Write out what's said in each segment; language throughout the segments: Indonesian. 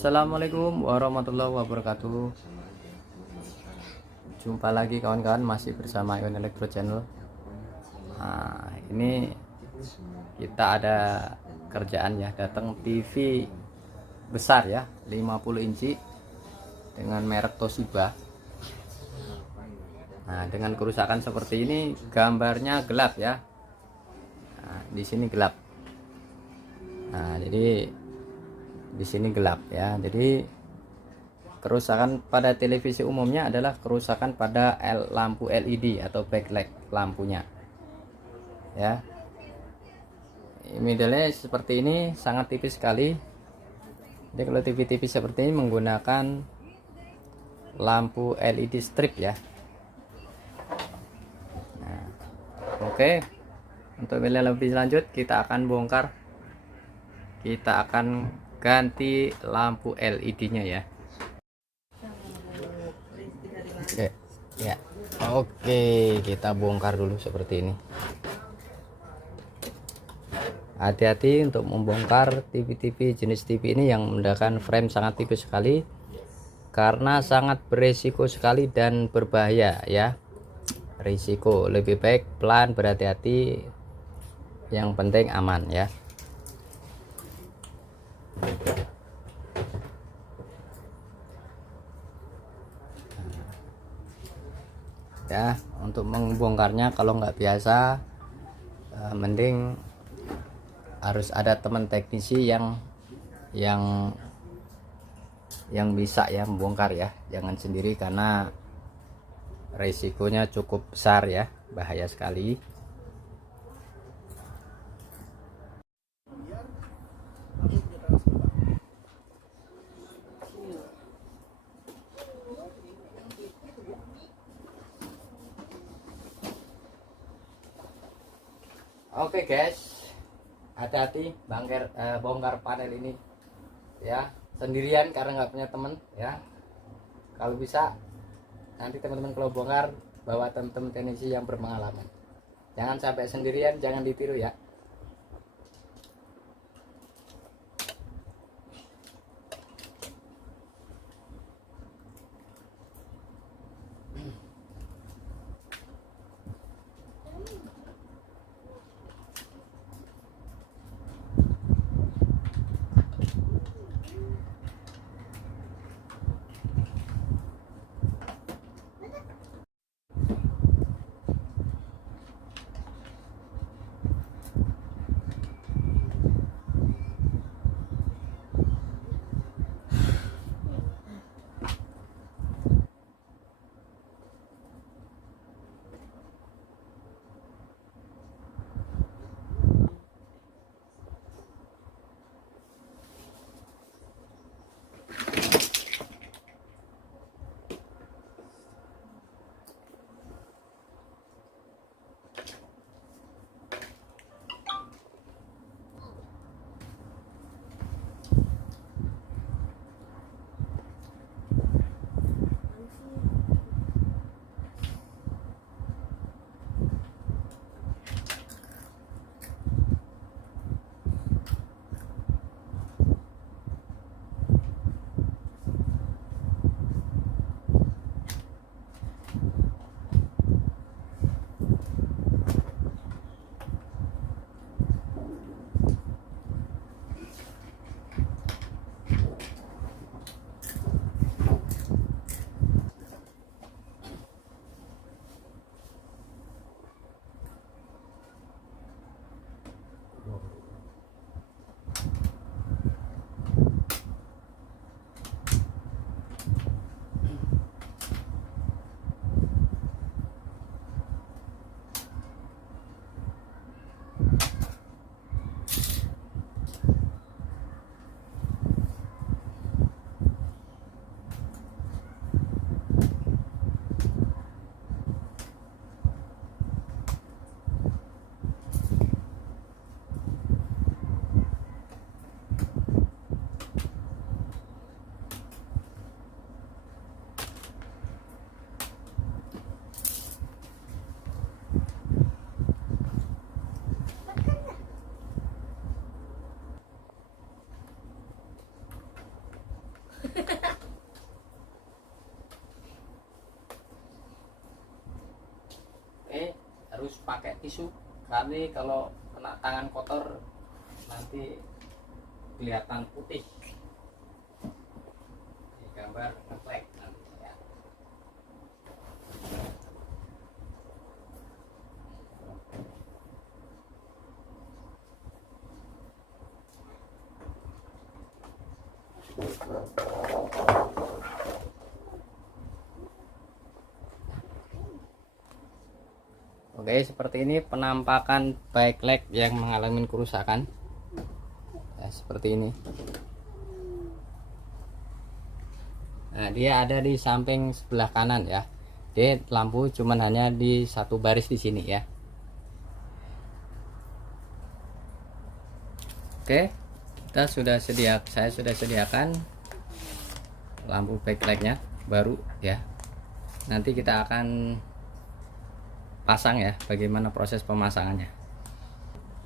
Assalamualaikum warahmatullahi wabarakatuh. Jumpa lagi kawan-kawan, masih bersama Iwan Elektro Channel. Nah, ini kita ada kerjaan ya, datang TV besar ya, 50 inci dengan merek Toshiba. Nah, dengan kerusakan seperti ini, gambarnya gelap ya. Nah, di sini gelap. Nah, jadi di sini gelap ya. Jadi kerusakan pada televisi umumnya adalah kerusakan pada lampu LED atau backlight lampunya ya. Modelnya seperti ini, sangat tipis sekali. Jadi kalau TV tipis seperti ini menggunakan lampu LED strip ya. Nah, oke, untuk lebih lanjut kita akan bongkar, kita akan ganti lampu LED nya ya. Oke ya, oke, kita bongkar dulu seperti ini. Hati-hati untuk membongkar TV-TV jenis TV ini yang menggunakan frame sangat tipis sekali, karena sangat beresiko sekali dan berbahaya ya. Risiko, lebih baik pelan, berhati-hati, yang penting aman ya. Ya, untuk membongkarnya kalau nggak biasa, mending harus ada teman teknisi yang bisa ya membongkar ya, jangan sendiri karena resikonya cukup besar ya, bahaya sekali. Oke guys, hati-hati bongkar panel ini ya, sendirian karena nggak punya temen ya. Kalau bisa nanti teman-teman kalau bongkar bawa teman-teman teknisi yang berpengalaman, jangan sampai sendirian, jangan ditiru ya. harus pakai tisu, kali kalau kena tangan kotor nanti kelihatan putih. Ini gambar ngeplek nanti ya. Oke, seperti ini penampakan backlight yang mengalami kerusakan. Ya, seperti ini. Nah, dia ada di samping sebelah kanan ya. Dia lampu cuman hanya di satu baris di sini ya. Oke, saya sudah sediakan lampu backlightnya baru ya. Nanti kita akan pasang ya, bagaimana proses pemasangannya.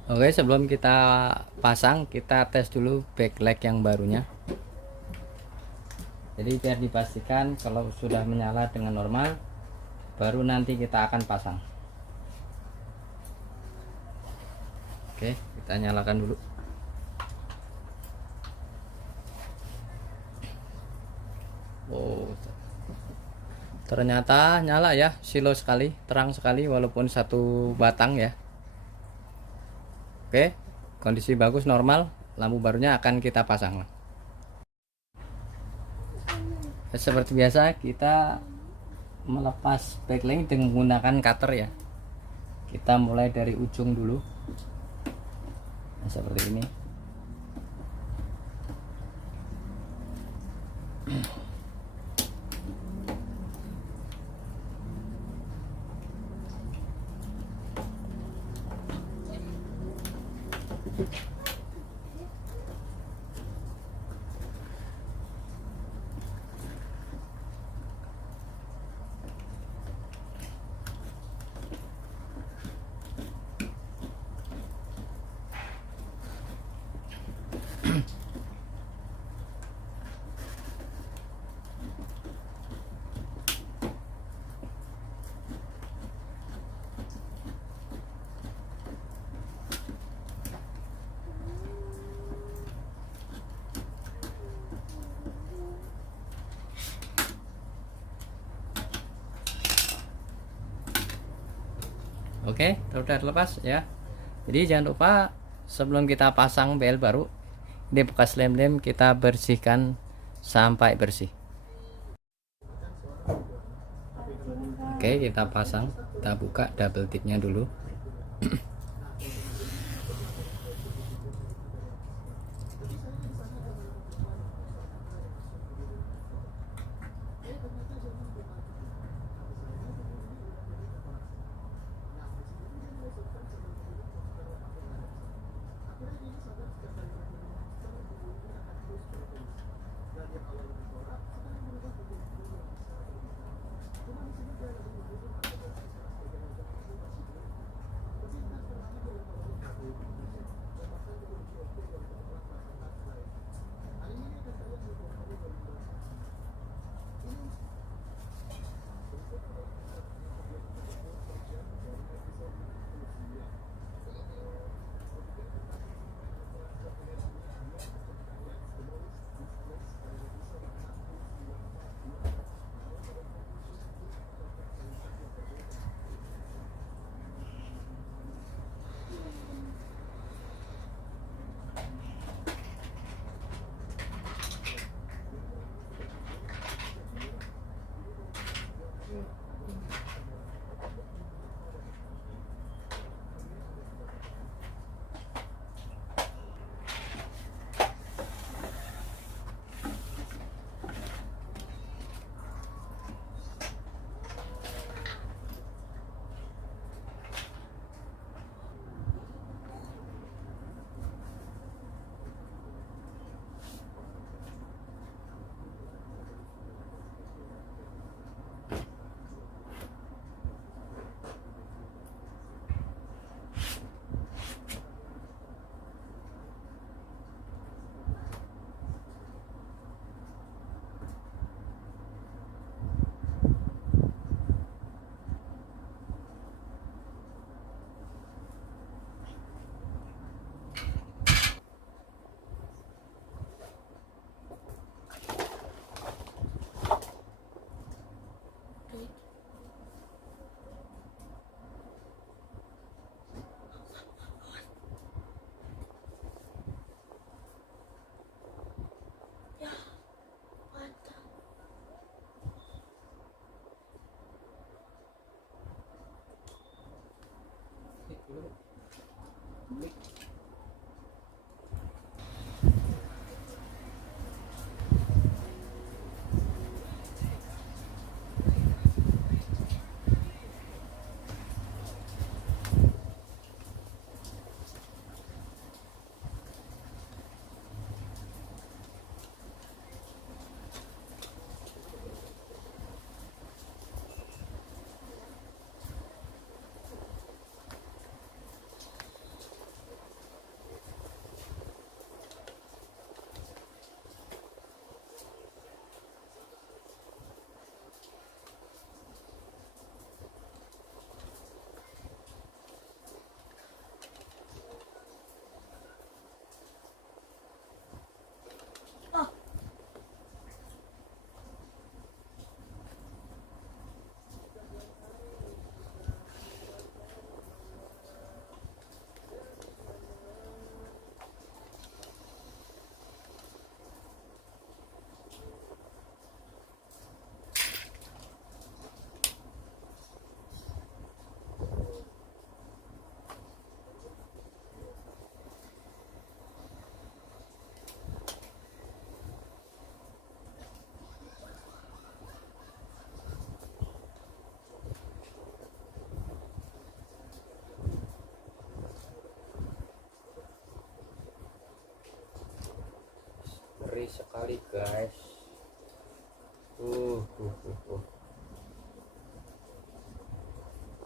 Oke, sebelum kita pasang kita tes dulu backlight yang barunya. Jadi biar dipastikan kalau sudah menyala dengan normal, baru nanti kita akan pasang. Oke, kita nyalakan dulu. Oh, ternyata nyala ya, silo sekali, terang sekali walaupun satu batang ya. Oke, kondisi bagus, normal, lampu barunya akan kita pasang. Seperti biasa kita melepas backlight dengan menggunakan cutter ya. Kita mulai dari ujung dulu. Nah, seperti ini. Oke, sudah terlepas ya. Jadi jangan lupa sebelum kita pasang bel baru, ini bekas lem-lem kita bersihkan sampai bersih. Oke, kita pasang, kita buka double tipnya dulu. Ngeri sekali guys.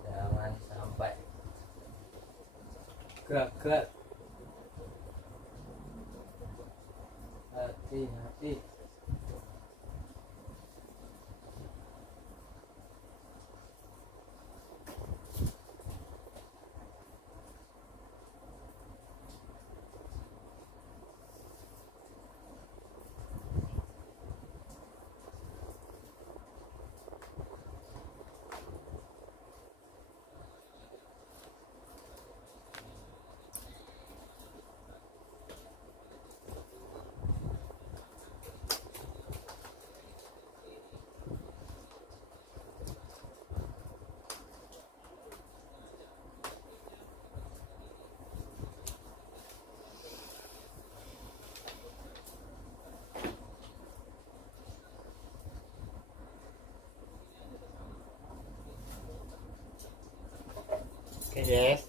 Jangan sampai gagal. Hati-hati. Oke guys.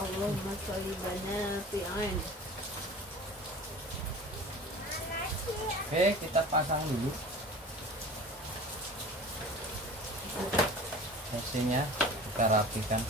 Allahumma sholli banati ain. Oke, kita pasang dulu mesinnya, kita rapikan.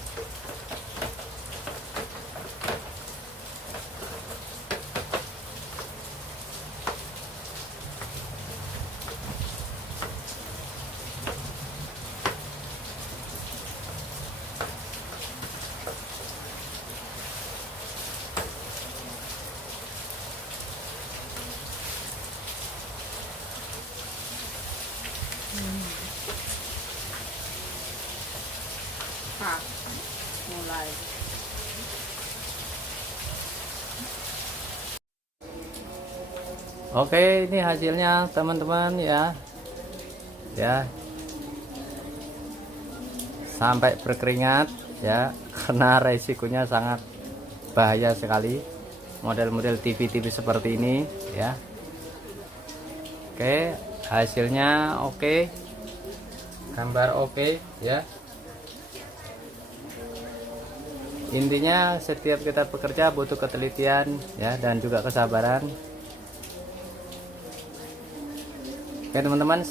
Mulai. Oke, ini hasilnya teman-teman ya. Ya. Sampai berkeringat ya, karena resikonya sangat bahaya sekali model-model TV-TV seperti ini ya. Oke, hasilnya oke. Gambar oke ya. Intinya setiap kita bekerja butuh ketelitian ya, dan juga kesabaran. Oke teman-teman,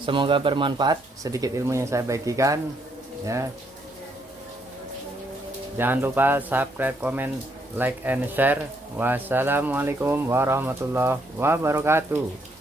semoga bermanfaat sedikit ilmu yang saya bagikan ya. Jangan lupa subscribe, comment, like, and share. Wassalamualaikum warahmatullahi wabarakatuh.